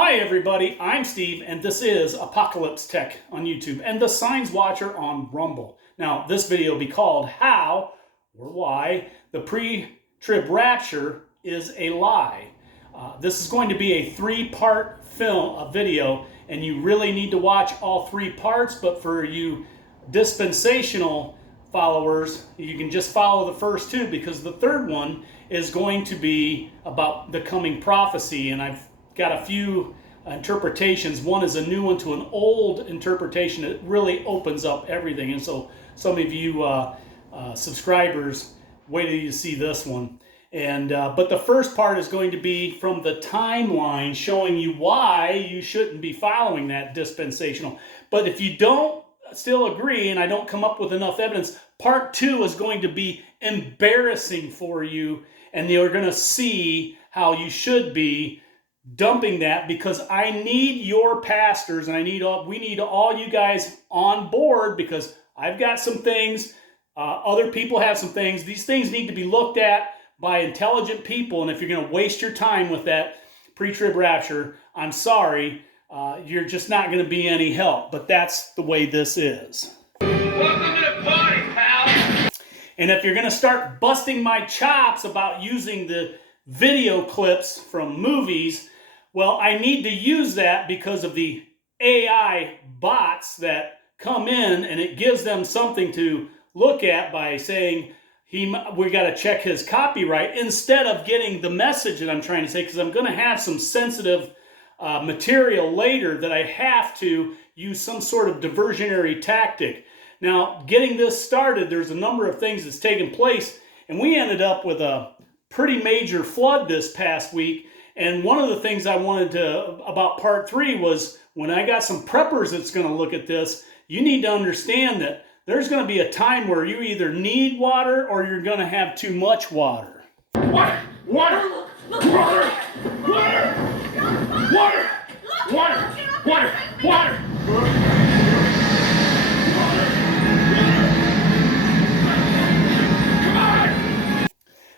Hi everybody, I'm Steve and this is Apocalypse Tech on YouTube and the Signs Watcher on Rumble. Now this video will be called How or Why the Pre-trib Rapture is a Lie. This is going to be a three-part video, and you really need to watch all three parts, but for you dispensational followers, you can just follow the first two because the third one is going to be about the coming prophecy, and I've got a few interpretations. One is a new one to an old interpretation. It really opens up everything, and so some of you subscribers, wait till you see this one. And but the first part is going to be from the timeline, showing you why you shouldn't be following that dispensational. But if you don't still agree and I don't come up with enough evidence, part two is going to be embarrassing for you, and you're going to see how you should be dumping that, because I need your pastors and we need all you guys on board, because I've got some things, other people have some things. These things need to be looked at by intelligent people, and if you're going to waste your time with that pre-trib rapture, I'm sorry, you're just not going to be any help. But that's the way this is. Welcome to the party, pal! And if you're going to start busting my chops about using the video clips from movies, well, I need to use that because of the AI bots that come in, and it gives them something to look at by saying, we got to check his copyright, instead of getting the message that I'm trying to say, because I'm going to have some sensitive material later that I have to use some sort of diversionary tactic. Now, getting this started, there's a number of things that's taken place, and we ended up with a pretty major flood this past week. And one of the things I wanted about part three was, when I got some preppers that's going to look at this, you need to understand that there's going to be a time where you either need water or you're going to have too much water. Water! Water! Water! Water! Water! Water! Water! Water!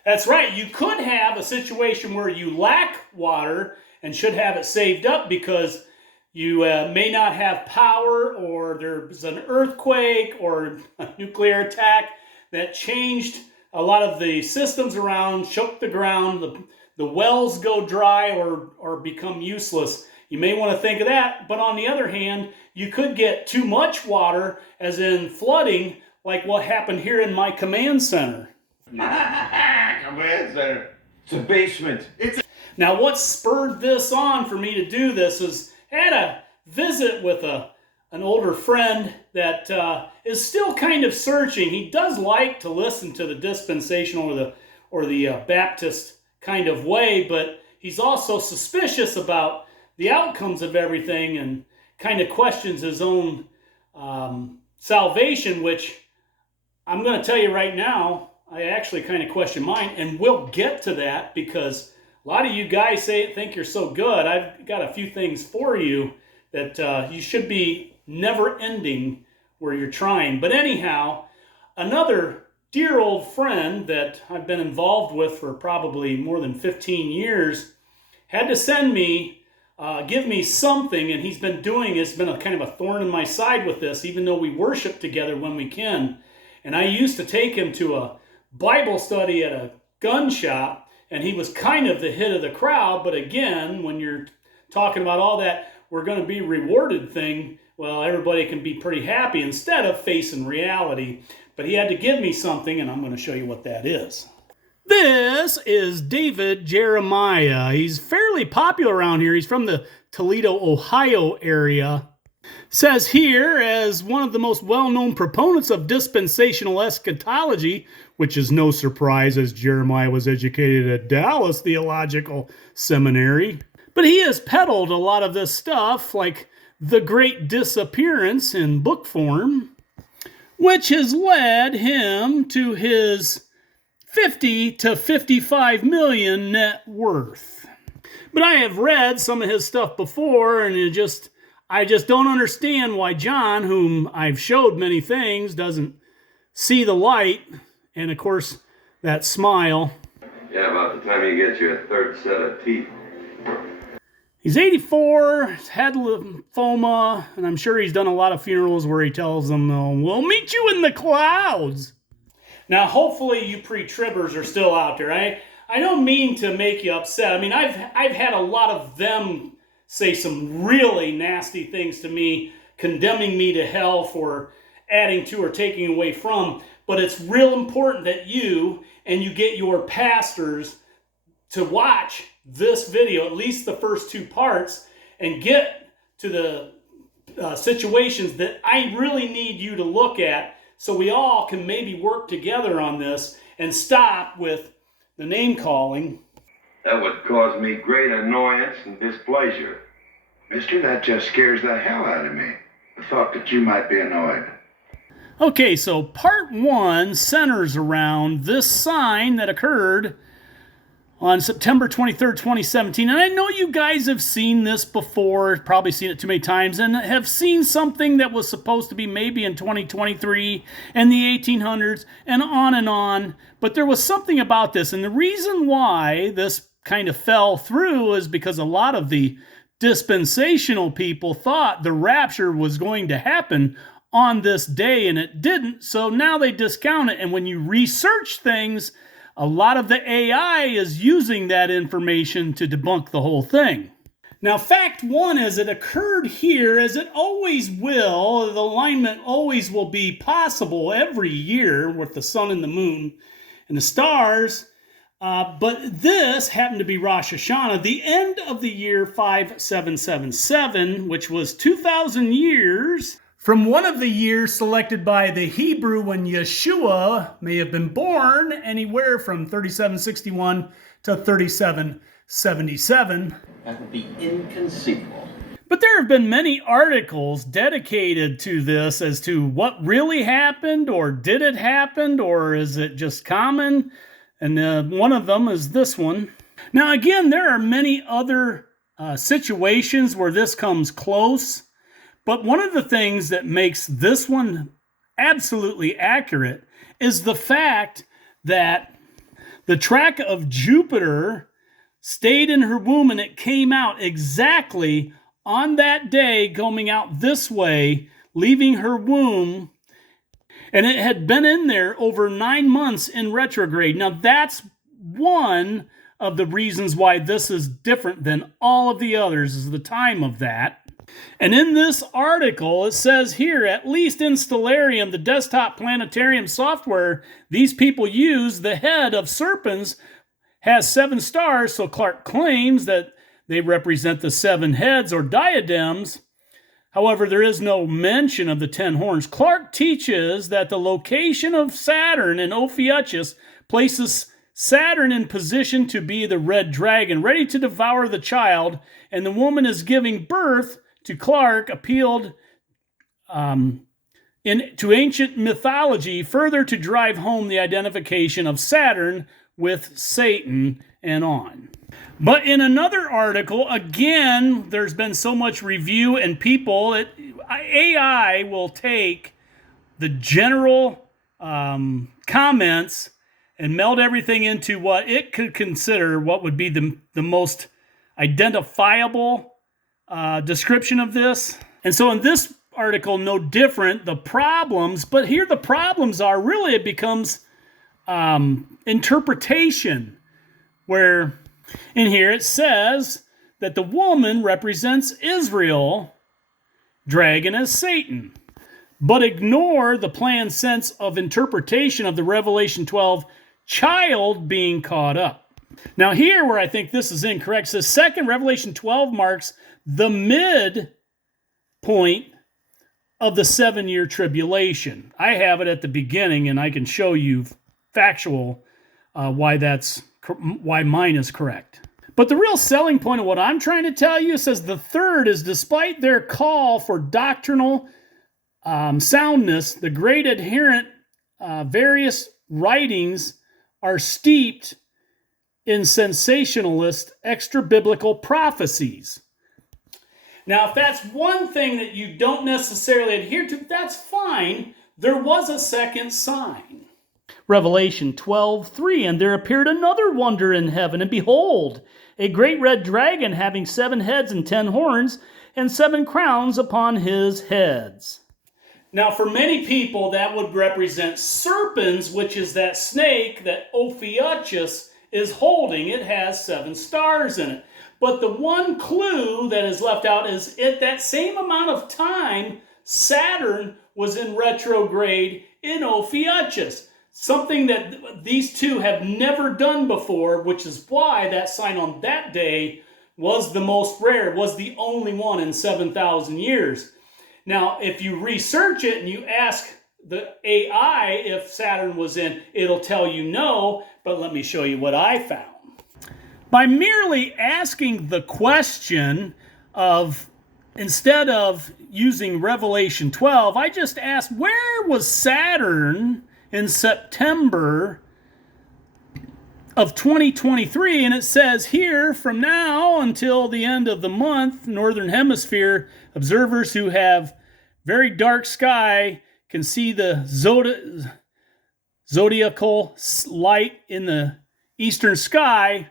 That's right. You could have a situation where you lack water and should have it saved up because you may not have power, or there's an earthquake or a nuclear attack that changed a lot of the systems around, shook the ground, the wells go dry or become useless. You may want to think of that, but on the other hand, you could get too much water, as in flooding, like what happened here in my command center. Command center. It's a basement. Now, what spurred this on for me to do this is I had a visit with an older friend that is still kind of searching. He does like to listen to the dispensational or the Baptist kind of way, but he's also suspicious about the outcomes of everything and kind of questions his own salvation, which I'm going to tell you right now, I actually kind of question mine, and we'll get to that because a lot of you guys think you're so good. I've got a few things for you that you should be never ending where you're trying. But anyhow, another dear old friend that I've been involved with for probably more than 15 years had to send me, give me something, and he's been doing, it's been a kind of a thorn in my side with this, even though we worship together when we can. And I used to take him to a Bible study at a gun shop, and he was kind of the hit of the crowd. But again, when you're talking about all that we're going to be rewarded thing, well, everybody can be pretty happy instead of facing reality. But he had to give me something, and I'm going to show you what that is. This is David Jeremiah. He's fairly popular around here. He's from the Toledo, Ohio area. Says here, as one of the most well-known proponents of dispensational eschatology, which is no surprise as Jeremiah was educated at Dallas Theological Seminary, but he has peddled a lot of this stuff, like the Great Disappearance in book form, which has led him to his 50 to 55 million net worth. But I have read some of his stuff before, and I just don't understand why John, whom I've showed many things, doesn't see the light. And of course, that smile. Yeah, about the time you get your third set of teeth. He's 84, had lymphoma, and I'm sure he's done a lot of funerals where he tells them, we'll meet you in the clouds. Now, hopefully you pre-tribbers are still out there. I don't mean to make you upset. I mean, I've had a lot of them say some really nasty things to me, condemning me to hell for adding to or taking away from. But it's real important that you get your pastors to watch this video, at least the first two parts, and get to the situations that I really need you to look at, so we all can maybe work together on this and stop with the name calling. That would cause me great annoyance and displeasure. Mister, that just scares the hell out of me. The thought that you might be annoyed. Okay, so part one centers around this sign that occurred on September 23rd, 2017. And I know you guys have seen this before, probably seen it too many times, and have seen something that was supposed to be maybe in 2023 and the 1800s and on. But there was something about this. And the reason why this kind of fell through is because a lot of the dispensational people thought the rapture was going to happen on this day, and it didn't. So now they discount it. And when you research things, a lot of the AI is using that information to debunk the whole thing. Now, fact one is it occurred here, as it always will. The alignment always will be possible every year with the sun and the moon and the stars. But this happened to be Rosh Hashanah, the end of the year 5777, which was 2,000 years from one of the years selected by the Hebrew when Yeshua may have been born, anywhere from 3761 to 3777. That would be inconceivable. But there have been many articles dedicated to this as to what really happened, or did it happen, or is it just common? And one of them is this one. Now, again, there are many other situations where this comes close. But one of the things that makes this one absolutely accurate is the fact that the track of Jupiter stayed in her womb, and it came out exactly on that day, going out this way, leaving her womb. And it had been in there over 9 months in retrograde. Now, that's one of the reasons why this is different than all of the others, is the time of that. And in this article, it says here, at least in Stellarium, the desktop planetarium software these people use, the head of serpents has 7 stars, so Clark claims that they represent the 7 heads or diadems. However, there is no mention of the 10 horns. Clark teaches that the location of Saturn in Ophiuchus places Saturn in position to be the red dragon, ready to devour the child, and the woman is giving birth to Clark, appealed to ancient mythology, further to drive home the identification of Saturn with Satan and on. But in another article, again, there's been so much review and people, AI will take the general comments and meld everything into what it could consider what would be the most identifiable description of this. And so in this article, no different, the problems, but here the problems are really, it becomes interpretation, where in here it says that the woman represents Israel, dragon as Satan, but ignore the planned sense of interpretation of the Revelation 12 child being caught up. Now here, where I think this is incorrect, says second, Revelation 12 marks the mid point of the 7-year tribulation. I have it at the beginning, and I can show you factual why mine is correct. But the real selling point of what I'm trying to tell you says the third is, despite their call for doctrinal soundness, the great adherent various writings are steeped in sensationalist extra-biblical prophecies. Now, if that's one thing that you don't necessarily adhere to, that's fine. There was a second sign. Revelation 12:3, and there appeared another wonder in heaven, and behold, a great red dragon having 7 heads and 10 horns, and 7 crowns upon his heads. Now, for many people, that would represent serpents, which is that snake that Ophiuchus is holding. It has 7 stars in it. But the one clue that is left out is at that same amount of time, Saturn was in retrograde in Ophiuchus. Something that these two have never done before, which is why that sign on that day was the most rare, was the only one in 7,000 years. Now, if you research it and you ask the AI if Saturn was in, it'll tell you no, but let me show you what I found. By merely asking the question of, instead of using Revelation 12, I just asked, where was Saturn in September of 2023? And it says here, from now until the end of the month, Northern Hemisphere, observers who have very dark sky can see the zodiacal light in the eastern sky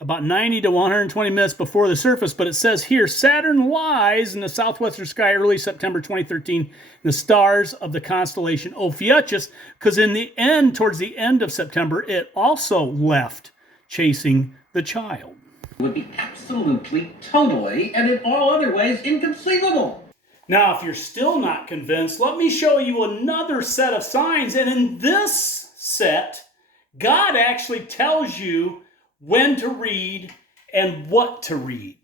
about 90 to 120 minutes before the surface. But it says here, Saturn lies in the southwestern sky early September 2013 in the stars of the constellation Ophiuchus, because in the end, towards the end of September, it also left chasing the child. Would be absolutely, totally, and in all other ways inconceivable. Now, if you're still not convinced, let me show you another set of signs. And in this set, God actually tells you when to read and what to read.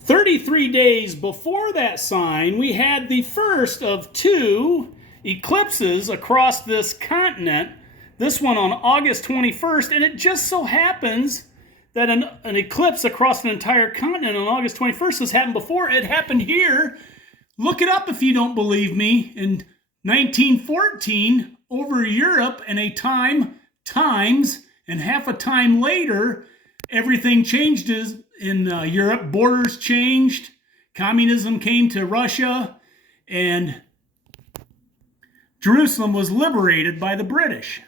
33 days before that sign, we had the first of 2 eclipses across this continent. This one on August 21st, and it just so happens that an eclipse across an entire continent on August 21st has happened before. It happened here. Look it up if you don't believe me. In 1914, over Europe, and times, and half a time later, everything changed in Europe. Borders changed. Communism came to Russia, and Jerusalem was liberated by the British.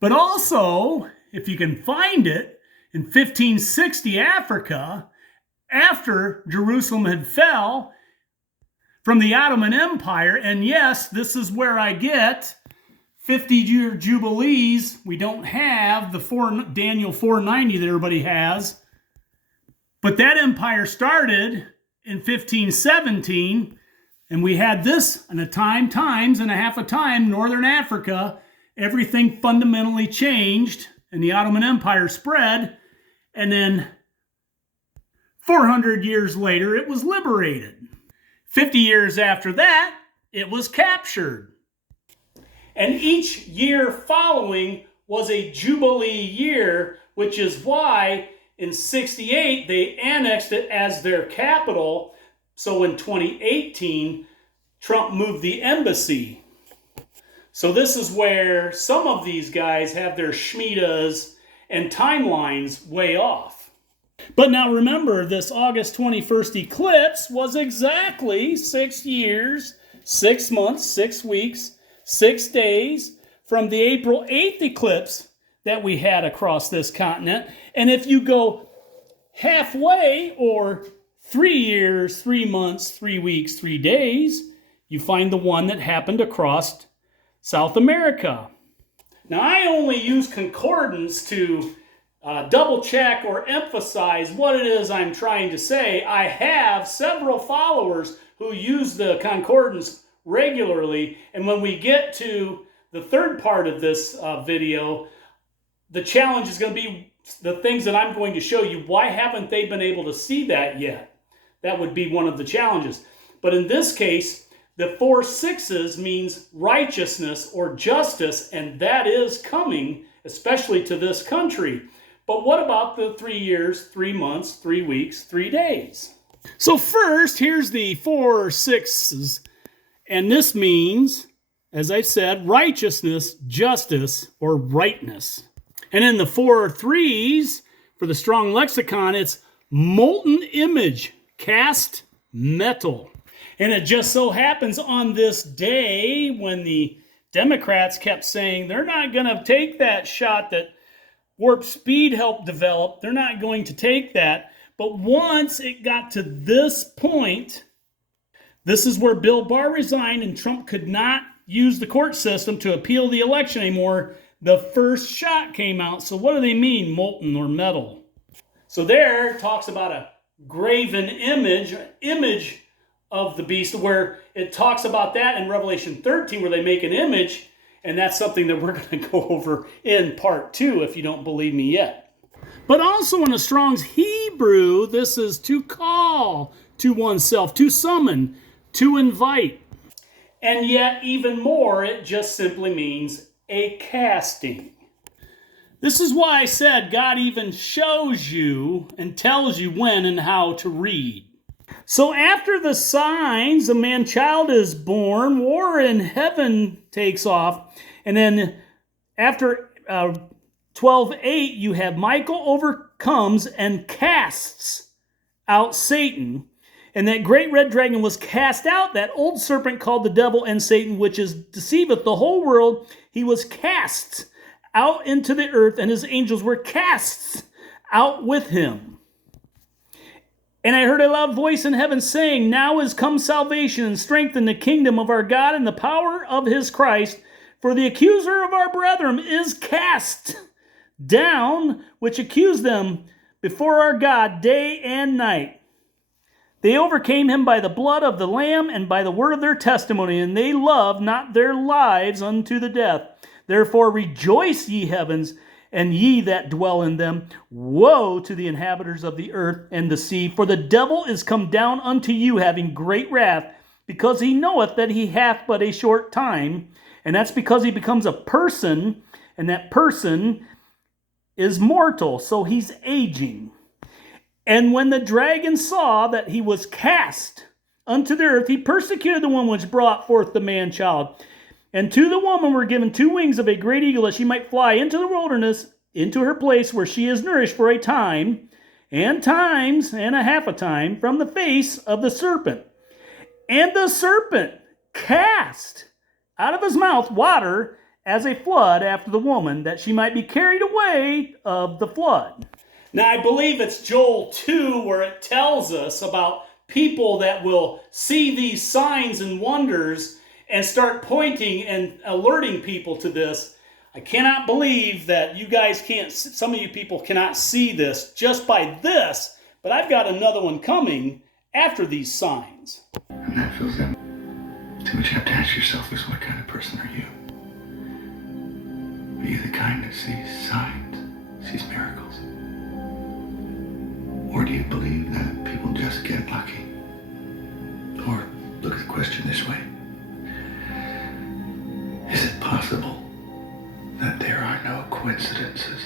But also, if you can find it, in 1560 Africa, after Jerusalem had fell from the Ottoman Empire, and yes, this is where I get 50-year jubilees. We don't have the Daniel 490 that everybody has. But that empire started in 1517, and we had this in times and a half a time, Northern Africa. Everything fundamentally changed, and the Ottoman Empire spread, and then 400 years later, it was liberated. 50 years after that, it was captured. And each year following was a Jubilee year, which is why in 68 they annexed it as their capital. So in 2018, Trump moved the embassy. So this is where some of these guys have their Shemitahs and timelines way off. But now remember, this August 21st eclipse was exactly 6 years, 6 months, 6 weeks, 6 days from the April 8th eclipse that we had across this continent. And if you go halfway, or 3 years, 3 months, 3 weeks, 3 days, you find the one that happened across South America. Now, I only use concordance to double check or emphasize what it is I'm trying to say. I have several followers who use the concordance regularly, and when we get to the third part of this video, the challenge is going to be the things that I'm going to show you. Why haven't they been able to see that yet? That would be one of the challenges. But in this case, the 4 6s means righteousness or justice, and that is coming, especially to this country. But what about the 3 years, 3 months, 3 weeks, 3 days? So first, here's the 4 6s. And this means, as I said, righteousness, justice, or rightness. And in the 4 3s, for the Strong Lexicon, it's molten image, cast metal. And it just so happens on this day when the Democrats kept saying they're not going to take that shot that Warp speed helped develop. They're not going to take that. But once it got to this point, this is where Bill Barr resigned and Trump could not use the court system to appeal the election anymore. The first shot came out. So what do they mean, molten or metal? So there it talks about a graven image of the beast, where it talks about that in Revelation 13, where they make an image, and that's something that we're going to go over in part 2 if you don't believe me yet. But also in the Strong's Hebrew, this is to call to oneself, to summon, to invite. And yet, even more, it just simply means a casting. This is why I said God even shows you and tells you when and how to read. So after the signs, the man-child is born, war in heaven takes off, and then after 12:8, you have Michael overcomes and casts out Satan, and that great red dragon was cast out, that old serpent called the devil and Satan, which is deceiveth the whole world. He was cast out into the earth, and his angels were cast out with him. And I heard a loud voice in heaven saying, Now is come salvation and strength in the kingdom of our God and the power of his Christ, for the accuser of our brethren is cast down, which accused them before our God day and night. They overcame him by the blood of the Lamb and by the word of their testimony, and they loved not their lives unto the death. Therefore rejoice, ye heavens, and ye that dwell in them. Woe to the inhabitants of the earth and the sea, for the devil is come down unto you, having great wrath, because he knoweth that he hath but a short time. And that's because he becomes a person, and that person is mortal, so he's aging. And when the dragon saw that he was cast unto the earth, he persecuted the one which brought forth the man-child. And to the woman were given 2 wings of a great eagle, that she might fly into the wilderness, into her place where she is nourished for a time, and times, and a half a time, from the face of the serpent. And the serpent cast out of his mouth water as a flood after the woman, that she might be carried away of the flood. Now, I believe it's Joel 2 where it tells us about people that will see these signs and wonders and start pointing and alerting people to this. I cannot believe that you guys can't, some of you people cannot see this just by this, but I've got another one coming after these signs. And that fills in. So what you have to ask yourself is, what kind of person are you? Are you the kind that sees signs, sees miracles? Or do you believe that people just get lucky? Or look at the question this way. Is it possible that there are no coincidences?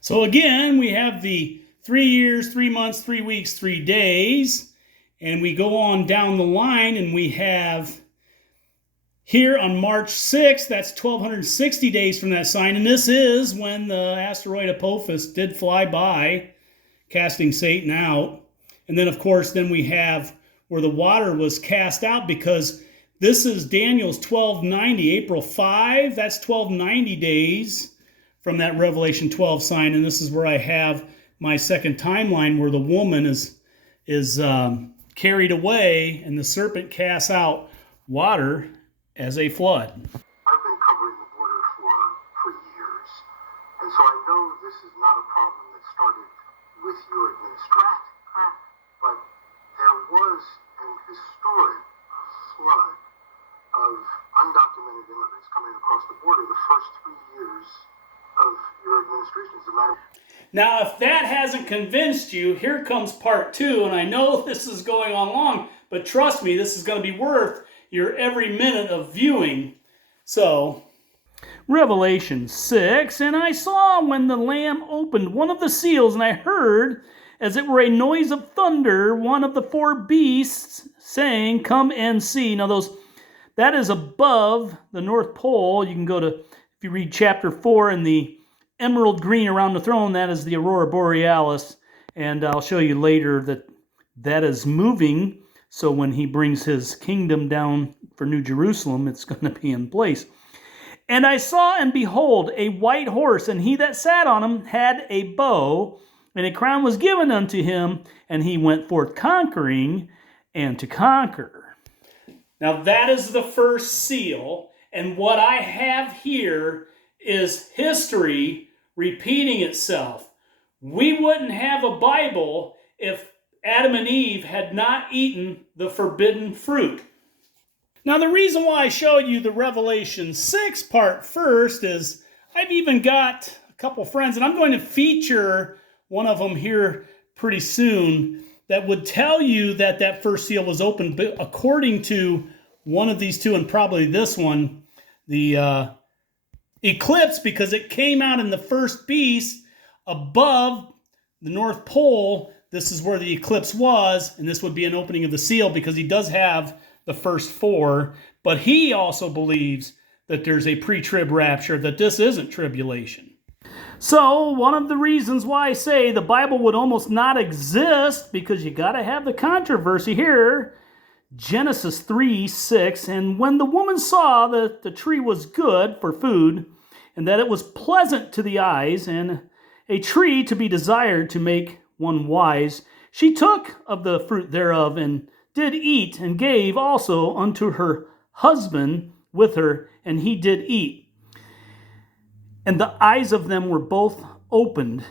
So again, we have the 3 years, 3 months, 3 weeks, 3 days. And we go on down the line, and we have here on March 6th, that's 1,260 days from that sign. And this is when the asteroid Apophis did fly by, casting Satan out. And then, of course, then we have where the water was cast out, because this is Daniel's 1290, April 5. That's 1290 days from that Revelation 12 sign. And this is where I have my second timeline, where the woman is carried away and the serpent casts out water as a flood. I've been covering the border for years, and so I know this is not a problem that started with your administration. But there was an historic flood of undocumented immigrants coming across the border the first 3 years of your administration. As a matter of Now, if that hasn't convinced you, here comes part 2, and I know this is going on long, but trust me, this is going to be worth your every minute of viewing. So, Revelation 6, and I saw when the Lamb opened one of the seals, and I heard, as it were a noise of thunder, one of the 4 beasts saying, Come and see. Now, that is above the North Pole. You can go to, if you read chapter 4, in the emerald green around the throne, that is the Aurora Borealis. And I'll show you later that is moving. So when he brings his kingdom down for New Jerusalem, it's going to be in place. And I saw, and behold, a white horse, and he that sat on him had a bow, and a crown was given unto him, and he went forth conquering and to conquer. Now that is the first seal, and what I have here is history repeating itself. We wouldn't have a Bible if Adam and Eve had not eaten the forbidden fruit. Now, the reason why I showed you the Revelation 6 part first is I've even got a couple friends, and I'm going to feature one of them here pretty soon, that would tell you that that first seal was opened. But according to one of these two, and probably this one, the eclipse, because it came out in the first beast above the North Pole. This is where the eclipse was, and this would be an opening of the seal because he does have the first four, but he also believes that there's a pre-trib rapture, that this isn't tribulation. So one of the reasons why I say the Bible would almost not exist, because you got to have the controversy here. Genesis 3:6, and when the woman saw that the tree was good for food, and that it was pleasant to the eyes, and a tree to be desired to make one wise, she took of the fruit thereof, and did eat, and gave also unto her husband with her, and he did eat. And the eyes of them were both opened,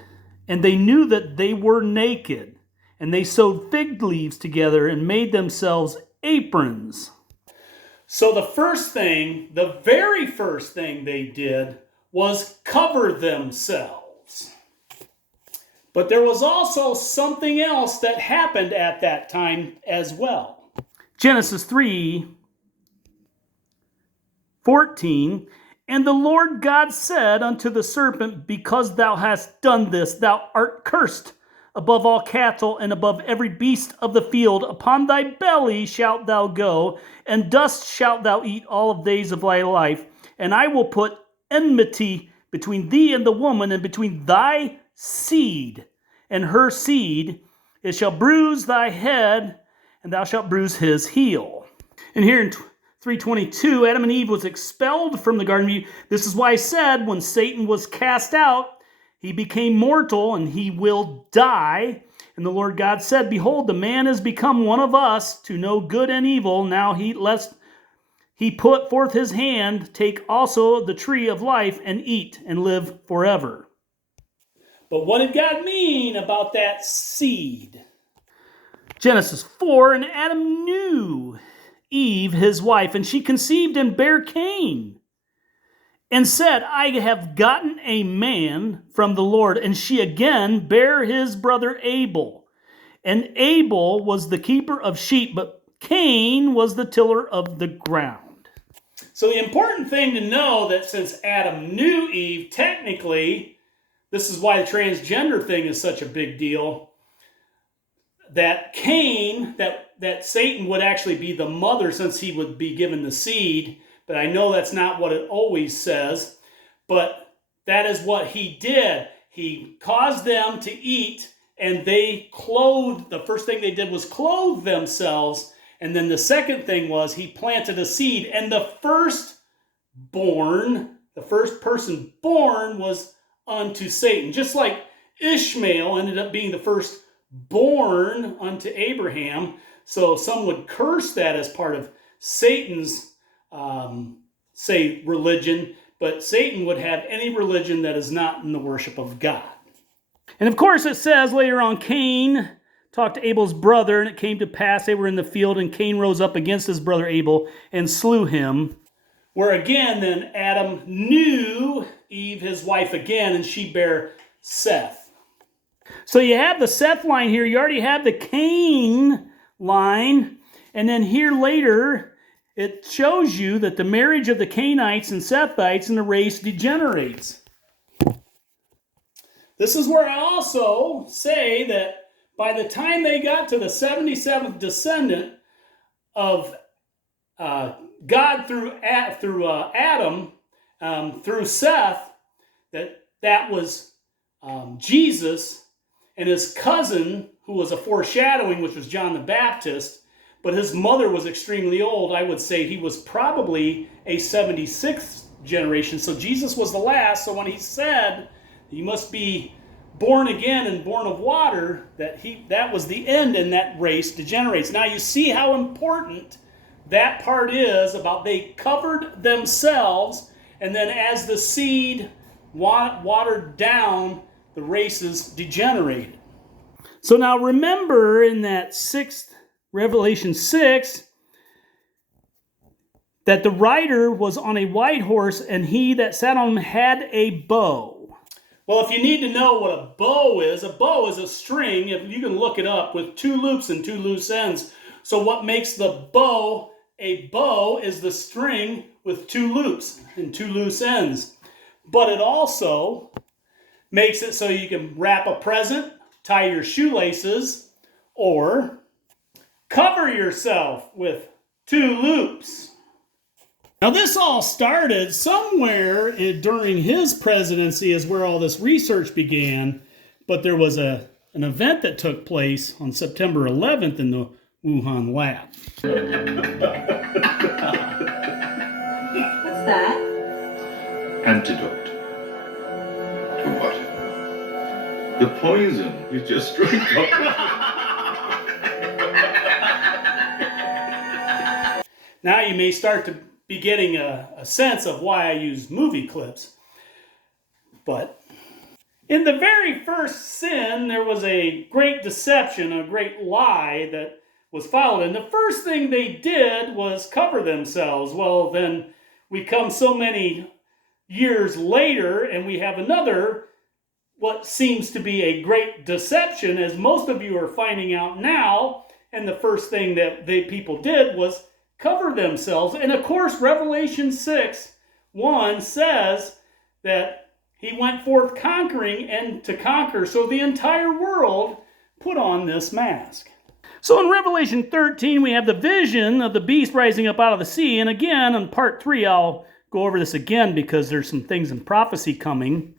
and they knew that they were naked. And they sewed fig leaves together and made themselves aprons. So the first thing, the very first thing they did was cover themselves. But there was also something else that happened at that time as well. Genesis 3:14, and the Lord God said unto the serpent, because thou hast done this, thou art cursed above all cattle and above every beast of the field. Upon thy belly shalt thou go, and dust shalt thou eat all of the days of thy life. And I will put enmity between thee and the woman, and between thy seed and her seed. It shall bruise thy head, and thou shalt bruise his heel. And here in 3:22, Adam and Eve was expelled from the Garden of Eden. This is why I said when Satan was cast out, he became mortal, and he will die. And the Lord God said, behold, the man is become one of us to know good and evil. Now lest he put forth his hand, take also the tree of life, and eat, and live forever. But what did God mean about that seed? Genesis 4, and Adam knew Eve, his wife, and she conceived and bare Cain, and said, I have gotten a man from the Lord. And she again bare his brother Abel. And Abel was the keeper of sheep, but Cain was the tiller of the ground. So the important thing to know, that since Adam knew Eve, technically, this is why the transgender thing is such a big deal, that Cain, that Satan would actually be the mother, since he would be given the seed. But I know that's not what it always says. But that is what he did. He caused them to eat, and they clothed. The first thing they did was clothe themselves. And then the second thing was he planted a seed. And the first person born was unto Satan. Just like Ishmael ended up being the first born unto Abraham. So some would curse that as part of Satan's religion, but Satan would have any religion that is not in the worship of God. And of course it says later on, Cain talked to Abel's brother, and it came to pass they were in the field, and Cain rose up against his brother Abel and slew him. Where again then Adam knew Eve, his wife, again, and she bare Seth. So you have the Seth line here, you already have the Cain line, and then here later it shows you that the marriage of the Cainites and Sethites in the race degenerates. This is where I also say that by the time they got to the 77th descendant of God through Adam, through Seth, that was Jesus and his cousin, who was a foreshadowing, which was John the Baptist. But his mother was extremely old. I would say he was probably a 76th generation. So Jesus was the last. So when he said you must be born again and born of water, that was the end, and that race degenerates. Now you see how important that part is about they covered themselves, and then as the seed watered down, the races degenerated. So now remember in that Revelation 6, that the rider was on a white horse, and he that sat on him had a bow. Well, if you need to know what a bow is a string, if you can look it up, with 2 loops and 2 loose ends. So what makes the bow a bow is the string with 2 loops and 2 loose ends. But it also makes it so you can wrap a present, tie your shoelaces, or cover yourself with 2 loops. Now this all started somewhere during his presidency is where all this research began, but there was an event that took place on September 11th in the Wuhan lab. What's that? Antidote. To what? The poison you just drank. Now you may start to be getting a sense of why I use movie clips. But in the very first sin, there was a great deception, a great lie that was followed. And the first thing they did was cover themselves. Well, then we come so many years later, and we have another, what seems to be a great deception, as most of you are finding out now. And the first thing that people did was cover themselves. And of course, Revelation 6:1 says that he went forth conquering and to conquer. So the entire world put on this mask. So in Revelation 13, we have the vision of the beast rising up out of the sea. And again, in part 3, I'll go over this again because there's some things in prophecy coming.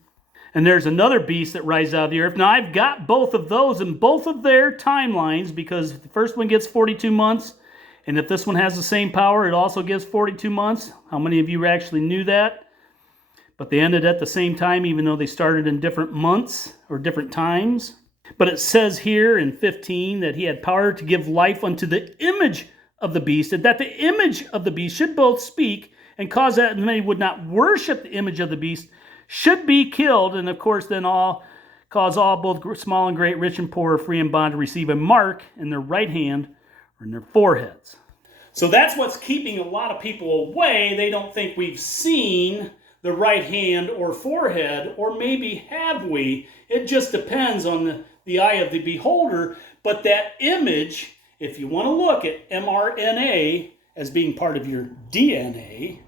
And there's another beast that rises out of the earth. Now, I've got both of those in both of their timelines, because the first one gets 42 months. And if this one has the same power, it also gives 42 months. How many of you actually knew that? But they ended at the same time, even though they started in different months or different times. But it says here in 15 that he had power to give life unto the image of the beast, and that the image of the beast should both speak and cause that many would not worship the image of the beast should be killed. And of course, then cause all, both small and great, rich and poor, free and bond, to receive a mark in their right hand or in their foreheads. So that's what's keeping a lot of people away. They don't think we've seen the right hand or forehead, or maybe have we? It just depends on the eye of the beholder. But that image, if you want to look at mRNA as being part of your DNA,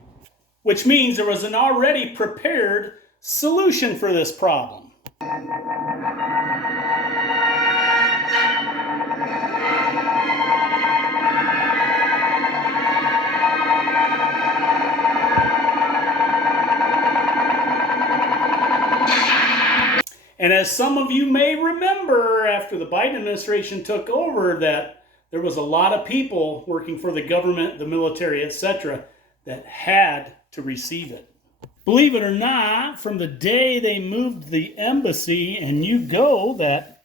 which means there was an already prepared solution for this problem. And as some of you may remember, after the Biden administration took over, that there was a lot of people working for the government, the military, etc., that had to receive it. Believe it or not, from the day they moved the embassy, and you go that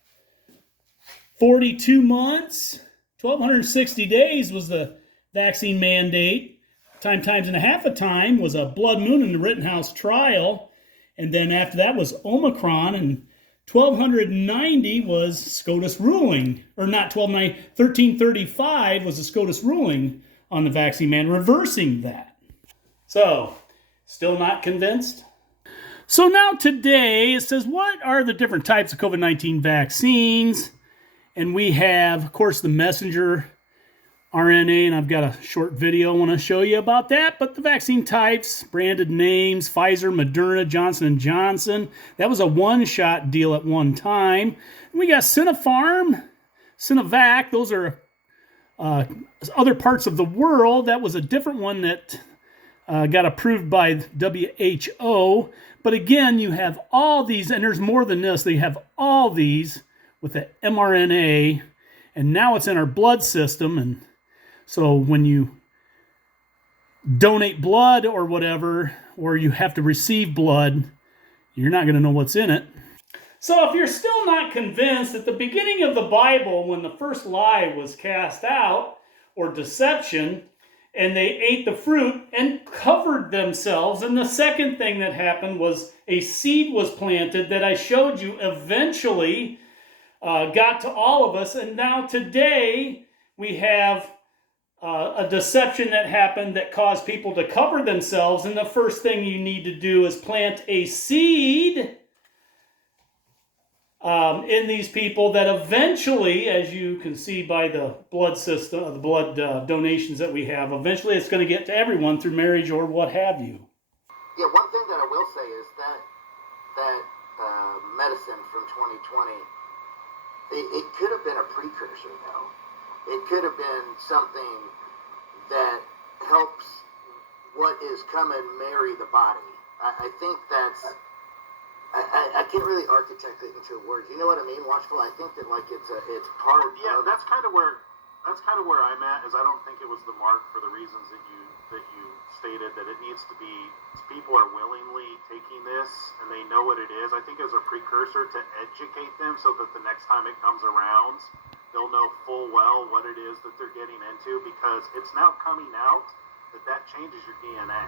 42 months, 1,260 days was the vaccine mandate. Times and a half a time was a blood moon in the Rittenhouse trial. And then after that was Omicron, and 1,290 was SCOTUS ruling. Or not 1,290, 1335 was the SCOTUS ruling on the vaccine man, reversing that. So, still not convinced? So now today, it says, what are the different types of COVID-19 vaccines? And we have, of course, the messenger RNA, and I've got a short video I want to show you about that. But the vaccine types, branded names, Pfizer, Moderna, Johnson & Johnson. That was a one-shot deal at one time. And we got Sinopharm, Sinovac. Those are other parts of the world. That was a different one that got approved by WHO. But again, you have all these, and there's more than this. They have all these with the mRNA, and now it's in our blood system. And so when you donate blood or whatever, or you have to receive blood, you're not going to know what's in it. So if you're still not convinced, at the beginning of the Bible, when the first lie was cast out, or deception, and they ate the fruit and covered themselves, and the second thing that happened was a seed was planted that I showed you eventually got to all of us, and now today we have a deception that happened that caused people to cover themselves, and the first thing you need to do is plant a seed in these people that eventually, as you can see by the blood system, the blood donations that we have, eventually it's going to get to everyone through marriage or what have you. Yeah, one thing that I will say is that medicine from 2020, it could have been a precursor, though. It could have been something that helps what is coming marry the body. I think that's... I can't really architect it into words. You know what I mean, Watchful? I think that it's part of... Yeah, that's kind of where I'm at. Is I don't think it was the mark for the reasons that you stated, that it needs to be. People are willingly taking this and they know what it is. I think it was a precursor to educate them so that the next time it comes around, they'll know full well what it is that they're getting into, because it's now coming out that changes your DNA.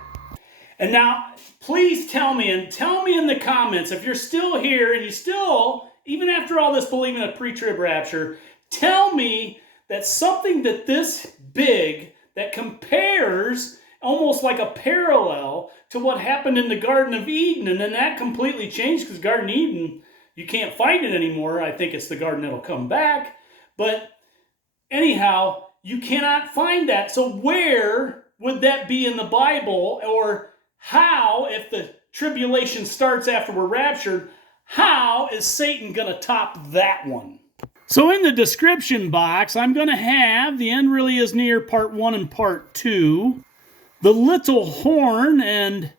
And now, please tell me in the comments, if you're still here and you still, even after all this, believe in a pre-trib rapture, tell me that something that this big, that compares almost like a parallel to what happened in the Garden of Eden, and then that completely changed, because Garden of Eden, you can't find it anymore. I think it's the garden that'll come back. But anyhow, you cannot find that. So where would that be in the Bible? Or how, if the tribulation starts after we're raptured, how is Satan going to top that one? So in the description box, I'm going to have The End Really Is Near Part 1 and Part 2, The Little Horn and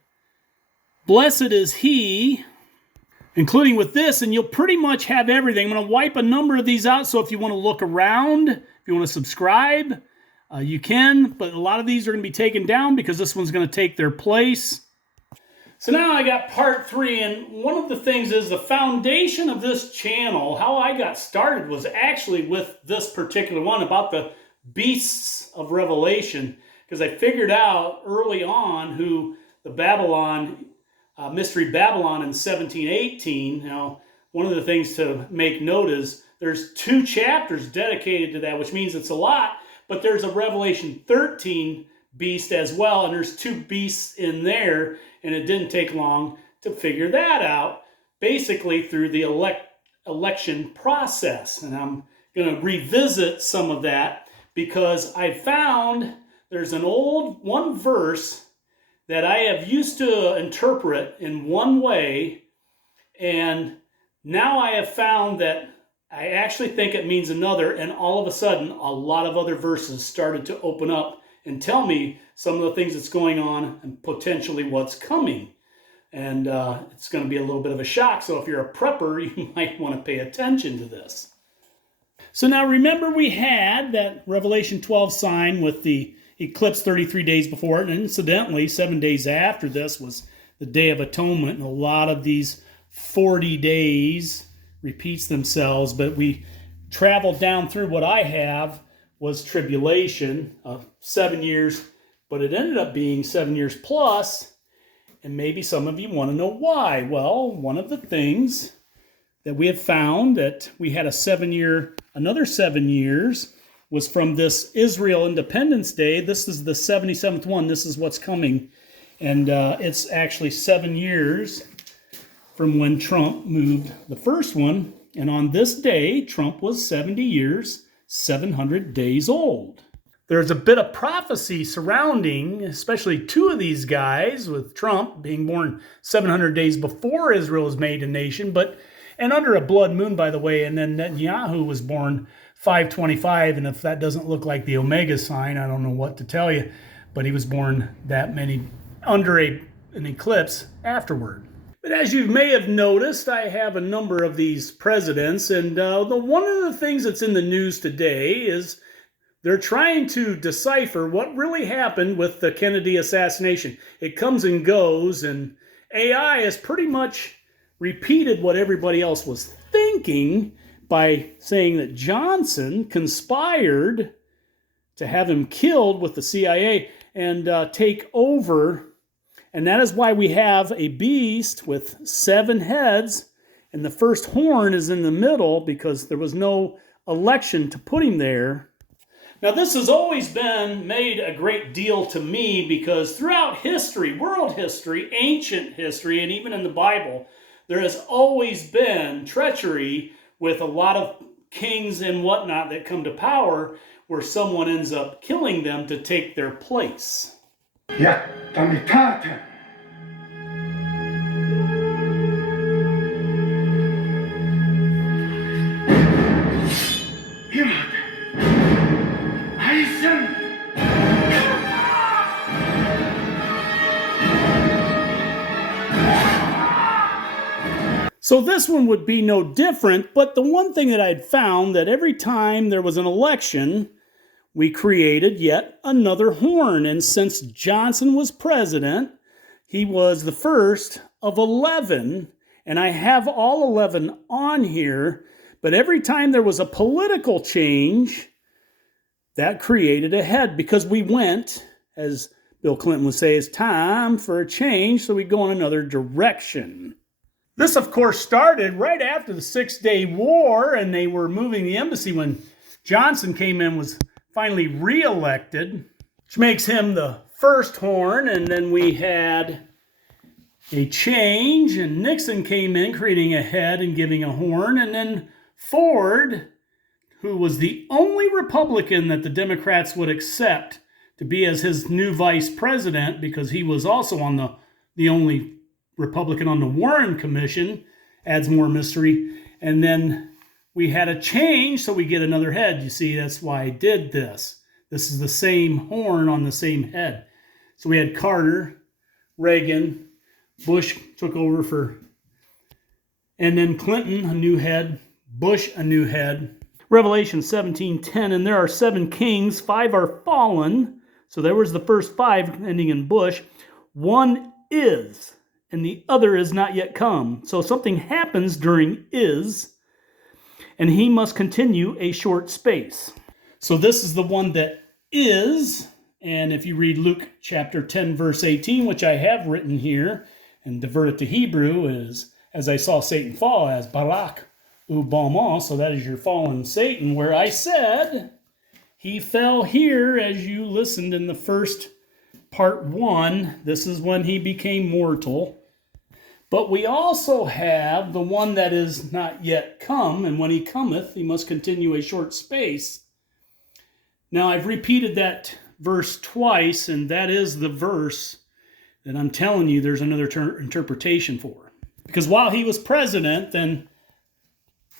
Blessed Is He, including with this, and you'll pretty much have everything. I'm going to wipe a number of these out, so if you want to look around, if you want to subscribe, you can, but a lot of these are going to be taken down because this one's going to take their place. So now I got part 3, and one of the things is the foundation of this channel, how I got started was actually with this particular one about the beasts of Revelation, because I figured out early on who the Babylon, Mystery Babylon in 1718, now one of the things to make note is there's 2 chapters dedicated to that, which means it's a lot. But there's a Revelation 13 beast as well, and there's 2 beasts in there, and it didn't take long to figure that out, basically through the election process. And I'm going to revisit some of that, because I found there's an old one verse that I have used to interpret in one way, and now I have found that I actually think it means another, and all of a sudden, a lot of other verses started to open up and tell me some of the things that's going on and potentially what's coming. And it's going to be a little bit of a shock, so if you're a prepper, you might want to pay attention to this. So now remember, we had that Revelation 12 sign with the eclipse 33 days before it, and incidentally, 7 days after this was the Day of Atonement, and a lot of these 40 days repeats themselves, but we traveled down through what I have was tribulation of 7 years, but it ended up being 7 years plus, and maybe some of you want to know why. Well, one of the things that we have found that we had another 7 years was from this Israel Independence Day. This is the 77th one. This is what's coming, and it's actually 7 years from when Trump moved the first one. And on this day, Trump was 70 years, 700 days old. There's a bit of prophecy surrounding, especially 2 of these guys, with Trump being born 700 days before Israel was made a nation, and under a blood moon, by the way, and then Netanyahu was born 525, and if that doesn't look like the Omega sign, I don't know what to tell you, but he was born that many under an eclipse afterward. But as you may have noticed, I have a number of these presidents, and one of the things that's in the news today is they're trying to decipher what really happened with the Kennedy assassination. It comes and goes, and AI has pretty much repeated what everybody else was thinking by saying that Johnson conspired to have him killed with the CIA and take over. And that is why we have a beast with 7 heads, and the first horn is in the middle because there was no election to put him there. Now, this has always been made a great deal to me because throughout history, world history, ancient history, and even in the Bible, there has always been treachery with a lot of kings and whatnot that come to power where someone ends up killing them to take their place. Ja, damit Taten. Jemand. Eisen. So this one would be no different, but the one thing that I'd found that every time there was an election, we created yet another horn. And since Johnson was president, he was the first of 11, and I have all 11 on here, but every time there was a political change, that created a head because we went, as Bill Clinton would say, it's time for a change, so we go in another direction. This, of course, started right after the 6-Day War, and they were moving the embassy when Johnson came in, was finally reelected, which makes him the first horn. And then we had a change, and Nixon came in, creating a head and giving a horn. And then Ford, who was the only Republican that the Democrats would accept to be as his new vice president, because he was also on the only Republican on the Warren Commission, adds more mystery. And then we had a change, so we get another head. You see, that's why I did this. This is the same horn on the same head. So we had Carter, Reagan, Bush took over for, and then Clinton, a new head, Bush, a new head. Revelation 17:10, and there are 7 kings, 5 are fallen. So there was the first 5 ending in Bush. 1 is, and the other is not yet come. So something happens during is, and he must continue a short space. So this is the one that is, and if you read Luke chapter 10, verse 18, which I have written here, and divert it to Hebrew, is, as I saw Satan fall, as Barak Ubama, so that is your fallen Satan, where I said, he fell here, as you listened in the first part 1. This is when he became mortal. But we also have the one that is not yet come, and when he cometh, he must continue a short space. Now, I've repeated that verse twice, and that is the verse that I'm telling you there's another interpretation for. Because while he was president, then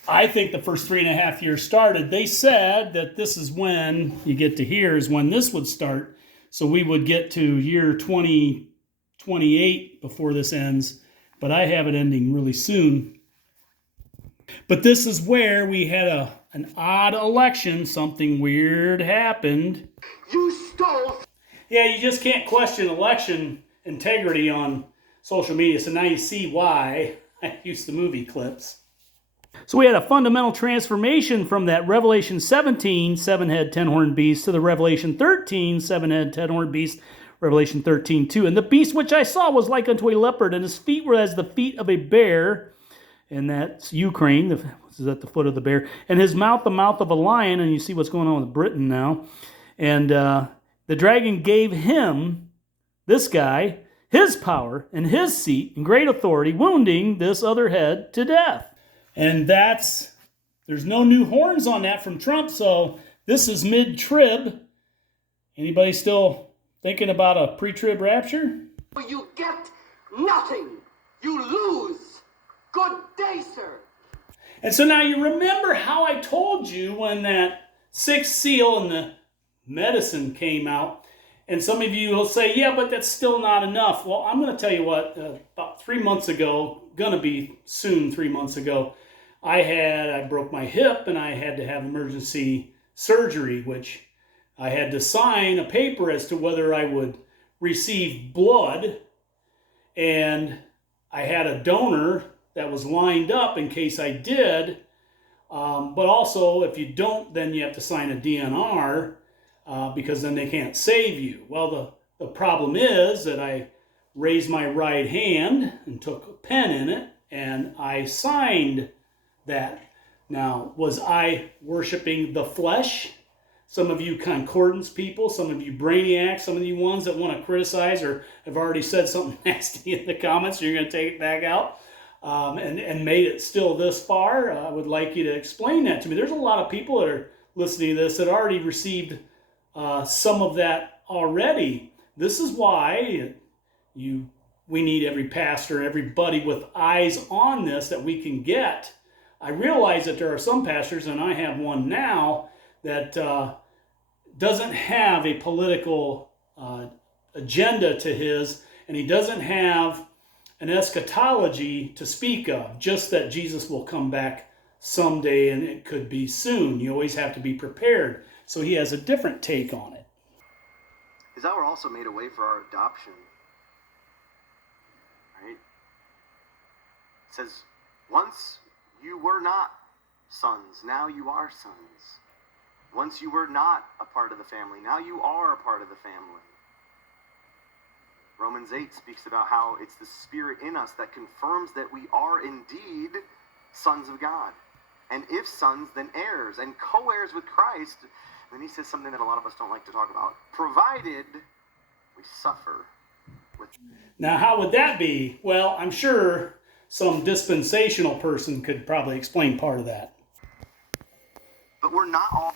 I think the first 3.5 years started, they said that this is when you get to here is when this would start. So we would get to year 2028 before this ends. But I have it ending really soon. But this is where we had an odd election. Something weird happened. You stole. Yeah, you just can't question election integrity on social media. So now you see why I use the movie clips. So we had a fundamental transformation from that Revelation 17, 7-head, 10-horned beast, to the Revelation 13, 7-head, 10-horned beast, Revelation 13:2. And the beast which I saw was like unto a leopard, and his feet were as the feet of a bear. And that's Ukraine, this is at the foot of the bear. And his mouth, the mouth of a lion. And you see what's going on with Britain now. And the dragon gave him, this guy, his power and his seat and great authority, wounding this other head to death. And there's no new horns on that from Trump. So this is mid-trib. Anybody still thinking about a pre-trib rapture? You get nothing. You lose. Good day, sir. And so now you remember how I told you when that 6th seal and the medicine came out. And some of you will say, yeah, but that's still not enough. Well, I'm going to tell you what, about 3 months ago, going to be soon 3 months ago, I broke my hip and I had to have emergency surgery, which I had to sign a paper as to whether I would receive blood, and I had a donor that was lined up in case I did. But also, if you don't, then you have to sign a DNR because then they can't save you. Well, the problem is that I raised my right hand and took a pen in it, and I signed that. Now, was I worshiping the flesh? Some of you concordance people, some of you brainiacs, some of you ones that want to criticize or have already said something nasty in the comments, you're going to take it back out. And made it still this far, I would like you to explain that to me. There's a lot of people that are listening to this that already received some of that already. This is why we need every pastor, everybody with eyes on this that we can get. I realize that there are some pastors, and I have one now, that doesn't have a political agenda to his, and he doesn't have an eschatology to speak of, just that Jesus will come back someday, and it could be soon. You always have to be prepared. So he has a different take on it. His hour also made a way for our adoption. Right? It says, once you were not sons, now you are sons. Once you were not a part of the family, now you are a part of the family. Romans 8 speaks about how it's the Spirit in us that confirms that we are indeed sons of God. And if sons, then heirs, and co-heirs with Christ. Then he says something that a lot of us don't like to talk about. Provided we suffer with... Now, how would that be? Well, I'm sure some dispensational person could probably explain part of that. But we're not all...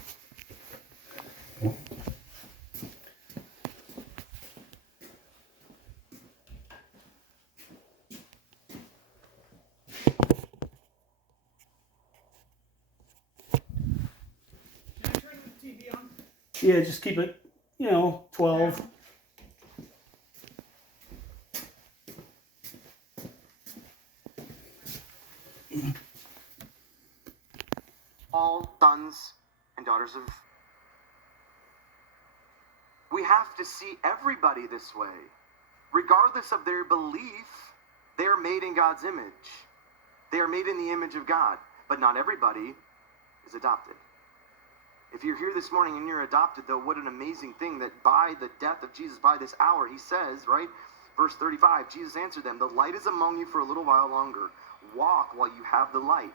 Yeah, just keep it, 12. all sons and daughters of... We have to see everybody this way. Regardless of their belief, they are made in God's image. They are made in the image of God. But not everybody is adopted. If you're here this morning and you're adopted, though, what an amazing thing that by the death of Jesus, by this hour, he says, right? Verse 35, Jesus answered them, the light is among you for a little while longer. Walk while you have the light,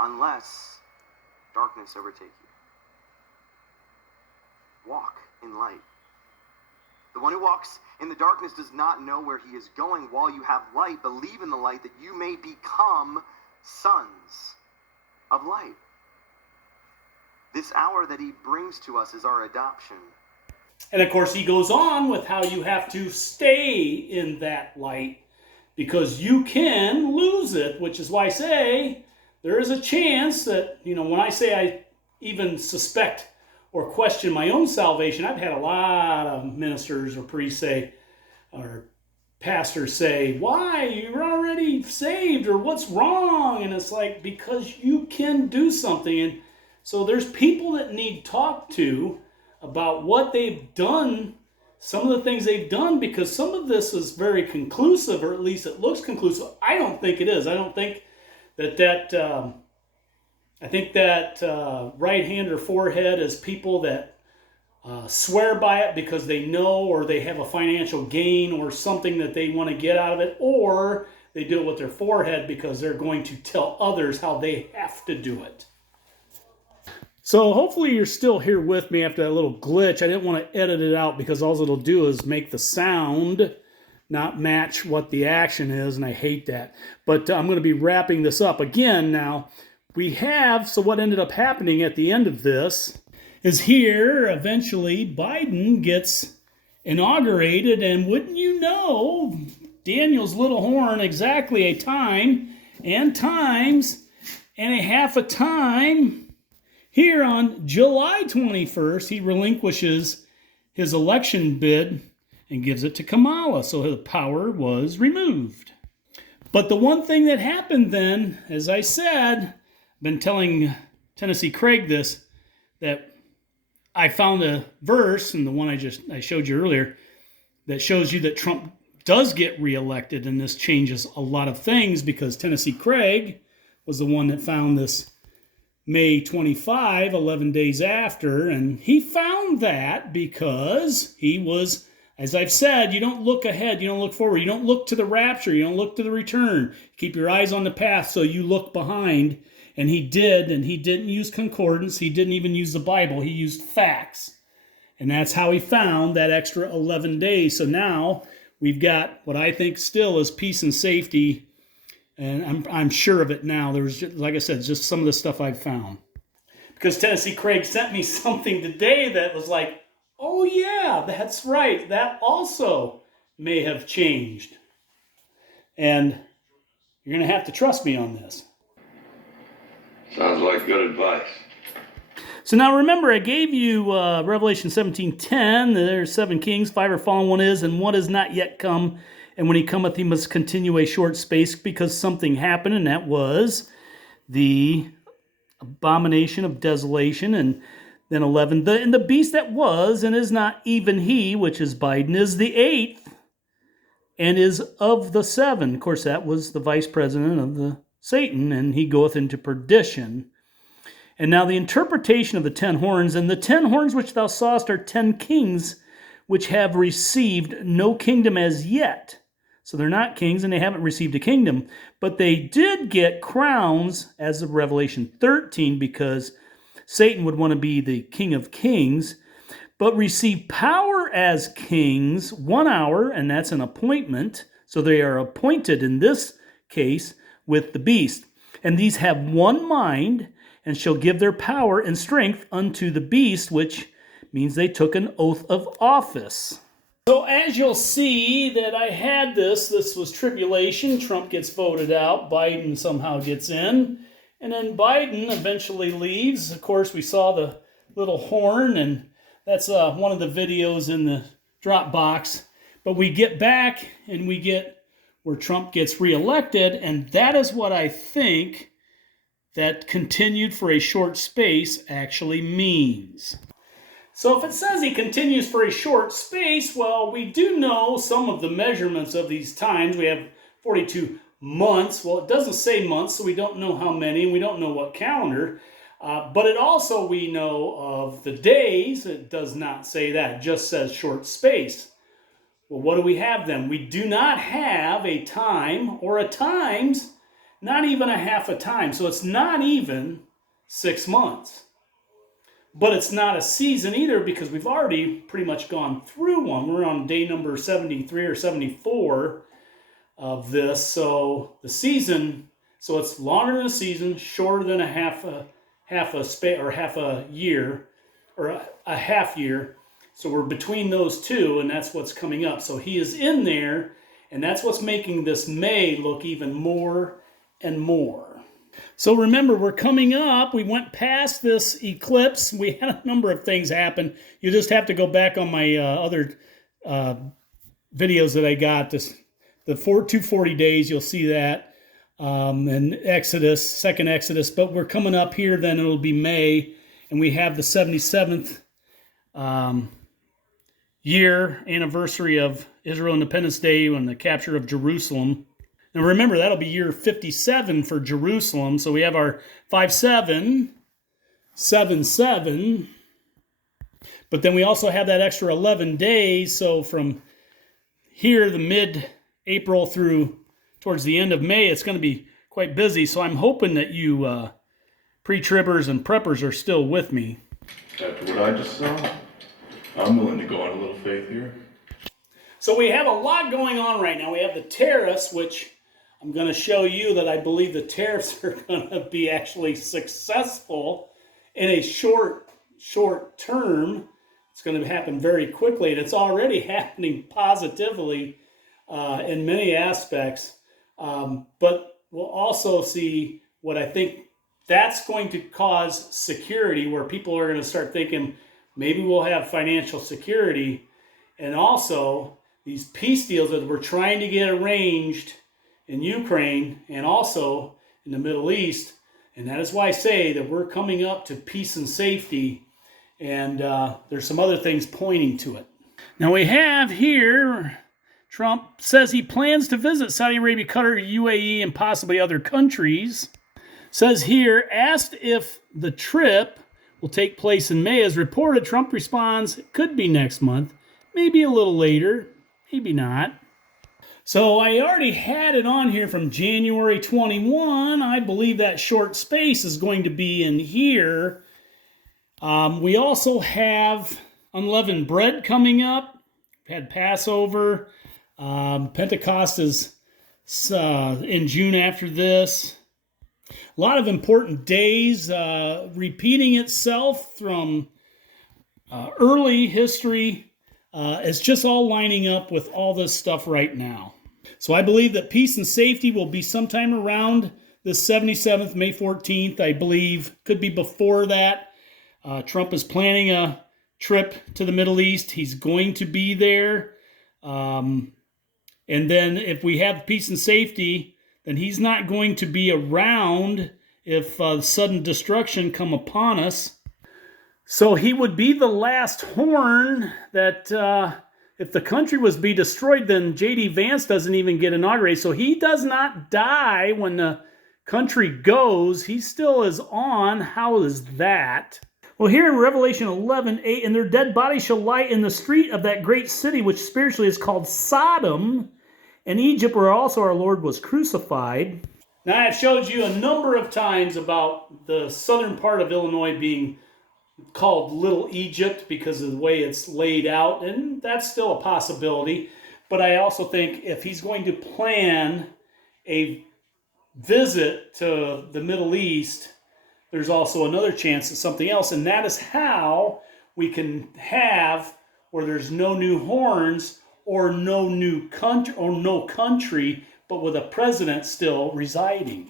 unless darkness overtake you. Walk in light. The one who walks in the darkness does not know where he is going. While you have light, believe in the light that you may become sons of light. This hour that he brings to us is our adoption. And of course, he goes on with how you have to stay in that light because you can lose it, which is why I say there is a chance that, when I say I even suspect or question my own salvation, I've had a lot of ministers or priests say, or pastors say, why? You're already saved, or what's wrong? And it's like, because you can do something. And so there's people that need talked to about what they've done, some of the things they've done, because some of this is very conclusive, or at least it looks conclusive. I don't think it is. I don't think I think that right hand or forehead is people that swear by it because they know, or they have a financial gain or something that they want to get out of it, or they do it with their forehead because they're going to tell others how they have to do it. So hopefully you're still here with me after that little glitch. I didn't want to edit it out because all it'll do is make the sound not match what the action is, and I hate that. But I'm going to be wrapping this up again now. So what ended up happening at the end of this is here, eventually, Biden gets inaugurated, and wouldn't you know, Daniel's little horn, exactly a time and times and a half a time. Here on July 21st, he relinquishes his election bid and gives it to Kamala, so the power was removed. But the one thing that happened then, as I said, I've been telling Tennessee Craig this, that I found a verse, and the one I showed you earlier, that shows you that Trump does get reelected, and this changes a lot of things because Tennessee Craig was the one that found this May 25, 11 days after, and he found that because he was, as I've said, you don't look ahead, you don't look forward, you don't look to the rapture, you don't look to the return. Keep your eyes on the path so you look behind, and he did, and he didn't use concordance, he didn't even use the Bible, he used facts. And that's how he found that extra 11 days. So now we've got what I think still is peace and safety. And I'm sure of it now. There's, like I said, just some of the stuff I've found. Because Tennessee Craig sent me something today that was like, oh yeah, that's right. That also may have changed. And you're going to have to trust me on this. Sounds like good advice. So now remember, I gave you Revelation 17:10. There's 7 kings, 5 are fallen, 1 is, and 1 is not yet come. And when he cometh, he must continue a short space because something happened, and that was the abomination of desolation. And then 11, and the beast that was and is not, even he, which is Biden, is the 8th and is of the 7. Of course, that was the vice president of the Satan, and he goeth into perdition. And now the interpretation of the 10 horns, and the 10 horns which thou sawest are 10 kings, which have received no kingdom as yet. So they're not kings and they haven't received a kingdom. But they did get crowns as of Revelation 13 because Satan would want to be the king of kings, but receive power as kings 1 hour, and that's an appointment. So they are appointed in this case with the beast. And these have one mind and shall give their power and strength unto the beast, which means they took an oath of office. So as you'll see that I had this was tribulation. Trump gets voted out. Biden somehow gets in. And then Biden eventually leaves. Of course, we saw the little horn, and that's one of the videos in the Dropbox. But we get back, and we get where Trump gets reelected, and that is what I think that continued for a short space actually means. So if it says he continues for a short space, well, we do know some of the measurements of these times. We have 42 months. Well, it doesn't say months, so we don't know how many, and we don't know what calendar. But it also, we know of the days. It does not say that. It just says short space. Well, what do we have then? We do not have a time or a times, not even a half a time. So it's not even 6 months. But it's not a season either because we've already pretty much gone through one. We're on day number 73 or 74 of this. So the season, so it's longer than a season, shorter than a half a year or a half year. So we're between those two, and that's what's coming up. So he is in there, and that's what's making this May look even more and more. So remember, we're coming up. We went past this eclipse. We had a number of things happen. You just have to go back on my other videos that I got. The 240 days, you'll see that. And Exodus, second Exodus. But we're coming up here, then it'll be May. And we have the 77th year anniversary of Israel Independence Day and the capture of Jerusalem. Now remember, that'll be year 57 for Jerusalem. So we have our 5777. But then we also have that extra 11 days. So from here, the mid-April through towards the end of May, it's going to be quite busy. So I'm hoping that you pre-tribbers and preppers are still with me. After what I just saw, I'm willing to go on a little faith here. So we have a lot going on right now. We have the tariffs, which I'm going to show you that I believe the tariffs are going to be actually successful in a short term. It's going to happen very quickly, and it's already happening positively in many aspects. But we'll also see what I think that's going to cause security, where people are going to start thinking maybe we'll have financial security, and also these peace deals that we're trying to get arranged in Ukraine and also in the Middle East. And that is why I say that we're coming up to peace and safety. And there's some other things pointing to it. Now we have here, Trump says he plans to visit Saudi Arabia, Qatar, UAE, and possibly other countries. Says here, asked if the trip will take place in May. As reported, Trump responds, it could be next month, maybe a little later, maybe not. So I already had it on here from January 21. I believe that short space is going to be in here. We also have unleavened bread coming up. We've had Passover. Pentecost is in June after this. A lot of important days repeating itself from early history. It's just all lining up with all this stuff right now. So I believe that peace and safety will be sometime around the 77th, May 14th, I believe. Could be before that. Trump is planning a trip to the Middle East. He's going to be there. And then if we have peace and safety, then he's not going to be around if sudden destruction come upon us. So he would be the last horn that if the country was to be destroyed, then J.D. Vance doesn't even get inaugurated. So he does not die when the country goes. He still is on. How is that? Well, here in Revelation 11:8, and their dead bodies shall lie in the street of that great city, which spiritually is called Sodom, and Egypt, where also our Lord was crucified. Now, I've showed you a number of times about the southern part of Illinois being called Little Egypt because of the way it's laid out, and that's still a possibility. But I also think if he's going to plan a visit to the Middle East, there's also another chance of something else, and that is how we can have where there's no new horns or no new country or no country, but with a president still residing.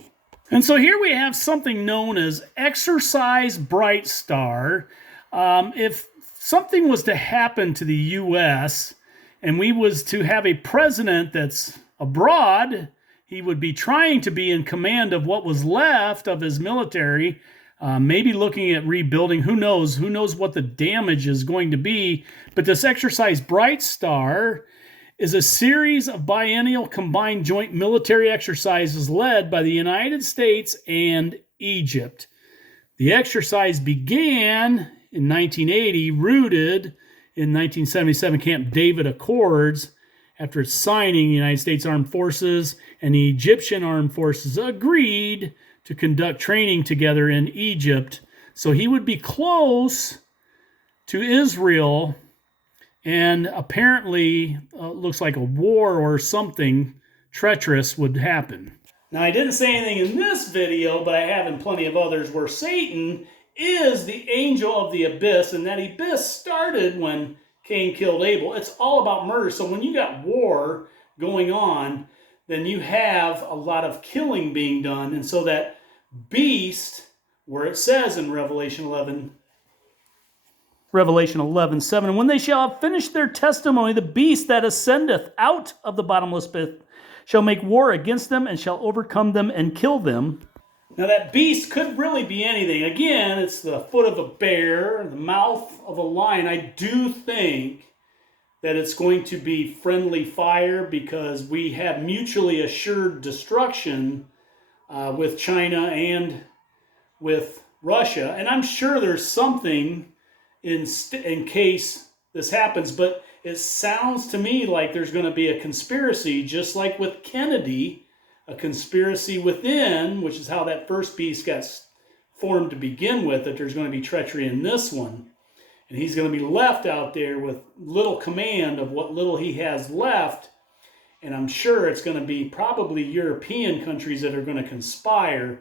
And so here we have something known as Exercise Bright Star. If something was to happen to the U.S. and we was to have a president that's abroad, he would be trying to be in command of what was left of his military, maybe looking at rebuilding. Who knows? Who knows what the damage is going to be? But this Exercise Bright Star is a series of biennial combined joint military exercises led by the United States and Egypt. The exercise began in 1980, rooted in 1977 Camp David Accords, after its signing. The United States Armed Forces and the Egyptian Armed Forces agreed to conduct training together in Egypt. So he would be close to Israel. And apparently, looks like a war or something treacherous would happen. Now, I didn't say anything in this video, but I have in plenty of others, where Satan is the angel of the abyss, and that abyss started when Cain killed Abel. It's all about murder. So when you got war going on, then you have a lot of killing being done. And so that beast, where it says in Revelation 11:7, and when they shall have finished their testimony, the beast that ascendeth out of the bottomless pit shall make war against them and shall overcome them and kill them. Now that beast could really be anything. Again, it's the foot of a bear, the mouth of a lion. I do think that it's going to be friendly fire because we have mutually assured destruction with China and with Russia. And I'm sure there's something in case this happens, but it sounds to me like there's going to be a conspiracy, just like with Kennedy, a conspiracy within, which is how that first beast got formed to begin with, that there's going to be treachery in this one. And he's going to be left out there with little command of what little he has left. And I'm sure it's going to be probably European countries that are going to conspire,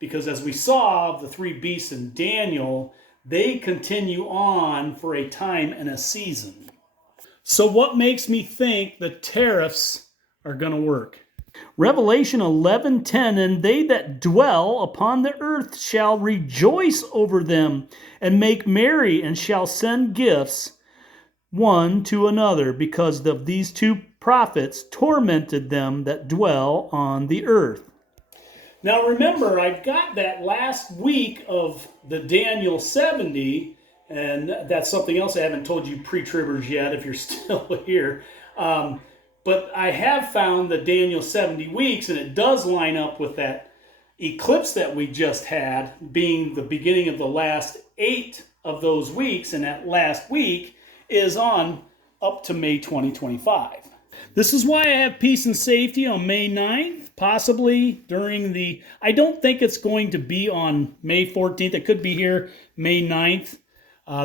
because as we saw, the three beasts in Daniel, they continue on for a time and a season. So what makes me think the tariffs are going to work? Revelation 11:10, and they that dwell upon the earth shall rejoice over them and make merry, and shall send gifts one to another, because of these two prophets tormented them that dwell on the earth. Now remember, I got that last week of the Daniel 70, And that's something else I haven't told you pre-tribbers yet, if you're still here. But I have found that Daniel 70 weeks, and it does line up with that eclipse that we just had, being the beginning of the last 8 of those weeks, and that last week is on up to May 2025. This is why I have peace and safety on May 9th, possibly during the, I don't think it's going to be on May 14th. It could be here May 9th.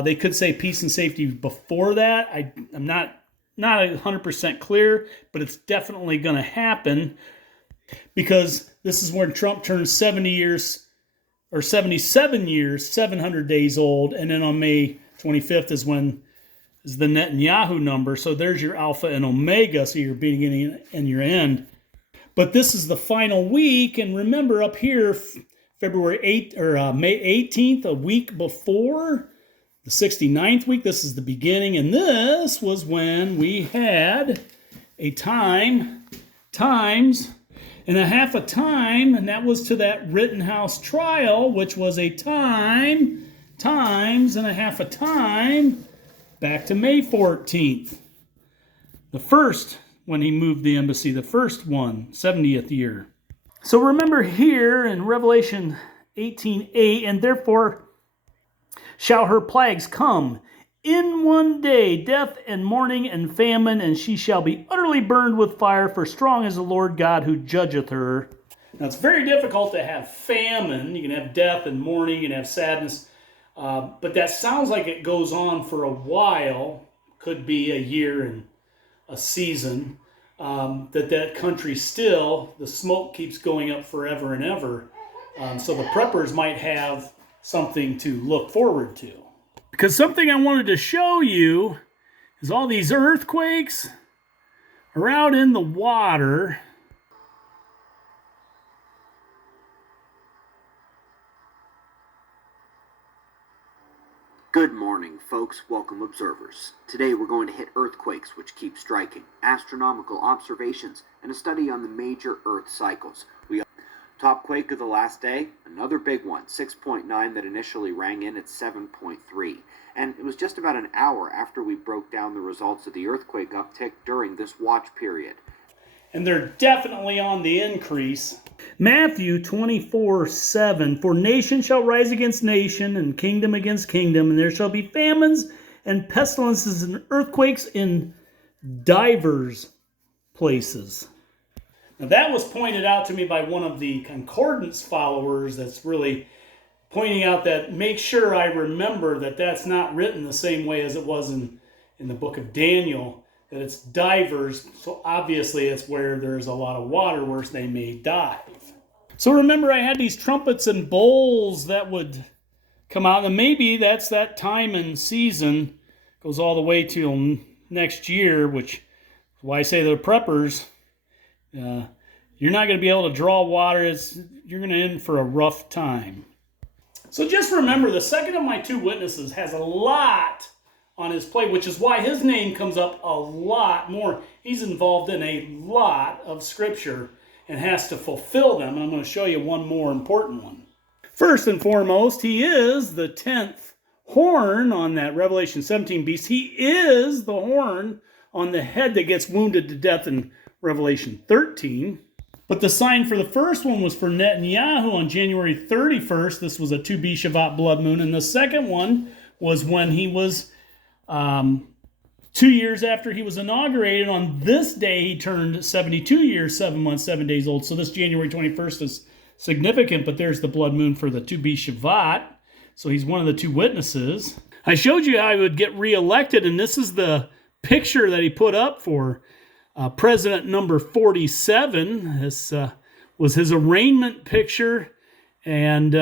They could say peace and safety before that. I'm not 100% clear, but it's definitely going to happen because this is when Trump turns 70 years or 77 years, 700 days old, and then on May 25th is the Netanyahu number. So there's your alpha and omega, so your beginning and your end. But this is the final week, and remember up here, February 8th or May 18th, a week before the 69th week, this is the beginning, and this was when we had a times and a half a time, and that was to that Rittenhouse trial, which was a times and a half a time back to May 14th. The first, when he moved the embassy, the first one, 70th year. So remember here in Revelation 18:8, and therefore shall her plagues come in one day, death and mourning and famine, and she shall be utterly burned with fire, for strong is the Lord God who judgeth her. Now it's very difficult to have famine. You can have death and mourning, you can have sadness, but that sounds like it goes on for a while, could be a year and a season, that country still, the smoke keeps going up forever and ever. So the preppers might have something to look forward to. Because something I wanted to show you is all these earthquakes are out in the water. Good morning, folks. Welcome, observers. Today we're going to hit earthquakes, which keep striking, astronomical observations, and a study on the major Earth cycles. Top quake of the last day, another big one, 6.9 that initially rang in at 7.3. And it was just about an hour after we broke down the results of the earthquake uptick during this watch period. And they're definitely on the increase. Matthew 24:7, for nation shall rise against nation, and kingdom against kingdom, and there shall be famines and pestilences and earthquakes in divers places. Now that was pointed out to me by one of the concordance followers that's really pointing out that make sure I remember that that's not written the same way as it was in the book of Daniel, that it's divers, so obviously it's where there's a lot of water where they may dive. So remember I had these trumpets and bowls that would come out, and maybe that's that time and season, goes all the way till next year, which is why I say the preppers, you're not going to be able to draw water. You're going to end for a rough time. So just remember, the second of my two witnesses has a lot on his plate, which is why his name comes up a lot more. He's involved in a lot of scripture and has to fulfill them. And I'm going to show you one more important one. First and foremost, he is the 10th horn on that Revelation 17 beast. He is the horn on the head that gets wounded to death in Revelation 13. But the sign for the first one was for Netanyahu on January 31st. This was a 2B Shavat blood moon. And the second one was when he was 2 years after he was inaugurated. On this day, he turned 72 years, 7 months, 7 days old. So this January 21st is significant, but there's the blood moon for the 2B Shavat. So he's one of the two witnesses. I showed you how he would get reelected, and this is the picture that he put up for President number 47. This was his arraignment picture. And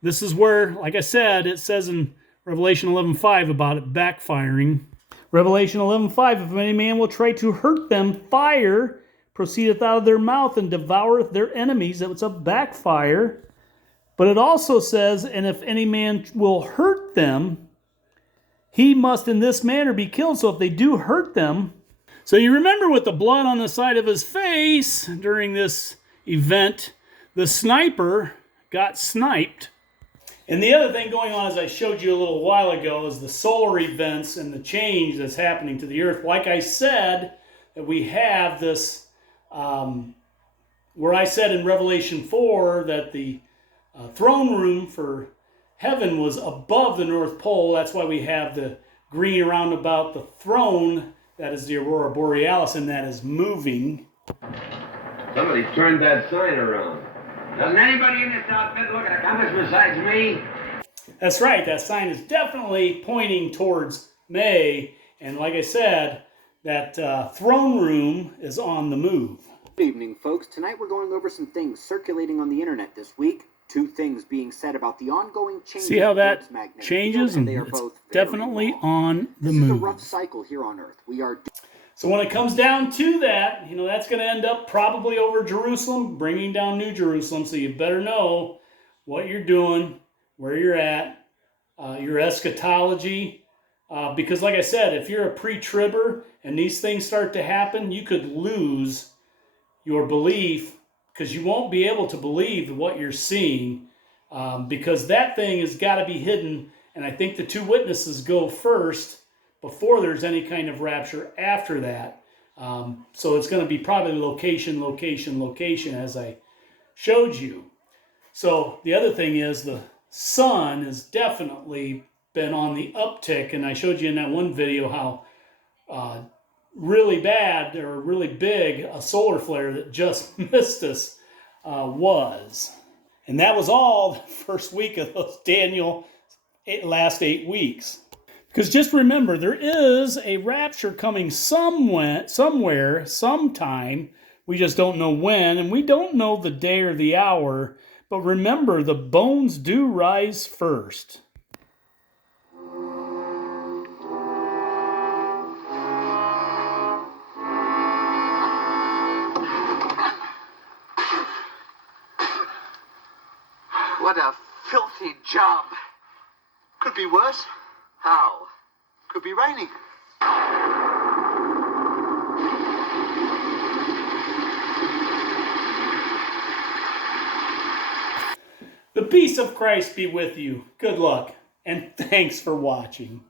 this is where, like I said, it says in Revelation 11:5 about it backfiring. Revelation 11:5, if any man will try to hurt them, fire proceedeth out of their mouth and devoureth their enemies. That was a backfire. But it also says, and if any man will hurt them, he must in this manner be killed. So if they do hurt them, so you remember with the blood on the side of his face during this event, the sniper got sniped. And the other thing going on, as I showed you a little while ago, is the solar events and the change that's happening to the earth. Like I said, that we have this, where I said in Revelation 4 that the throne room for heaven was above the North Pole. That's why we have the green around about the throne. That is the Aurora Borealis, and that is moving. Somebody turned that sign around. Doesn't anybody in this outfit look at a compass besides me? That's right. That sign is definitely pointing towards May. And like I said, that throne room is on the move. Good evening, folks. Tonight we're going over some things circulating on the internet this week. Two things being said about the ongoing changes. See how that Earth's magnetic changes? field, and And they are it's both definitely on the This move. is a rough cycle here on Earth. We are. So when it comes down to that, that's going to end up probably over Jerusalem, bringing down New Jerusalem. So you better know what you're doing, where you're at, your eschatology. Because like I said, if you're a pre-tribber and these things start to happen, you could lose your belief because you won't be able to believe what you're seeing because that thing has got to be hidden. And I think the two witnesses go first before there's any kind of rapture after that. So it's going to be probably location, location, location, as I showed you. So the other thing is the sun has definitely been on the uptick. And I showed you in that one video how really bad or really big a solar flare that just missed us was. And that was all the first week of those Daniel last 8 weeks. Because just remember, there is a rapture coming somewhere, sometime. We just don't know when, and we don't know the day or the hour. But remember, the bones do rise first. What a filthy job. Could be worse. How? Could be raining. The peace of Christ be with you. Good luck, and thanks for watching.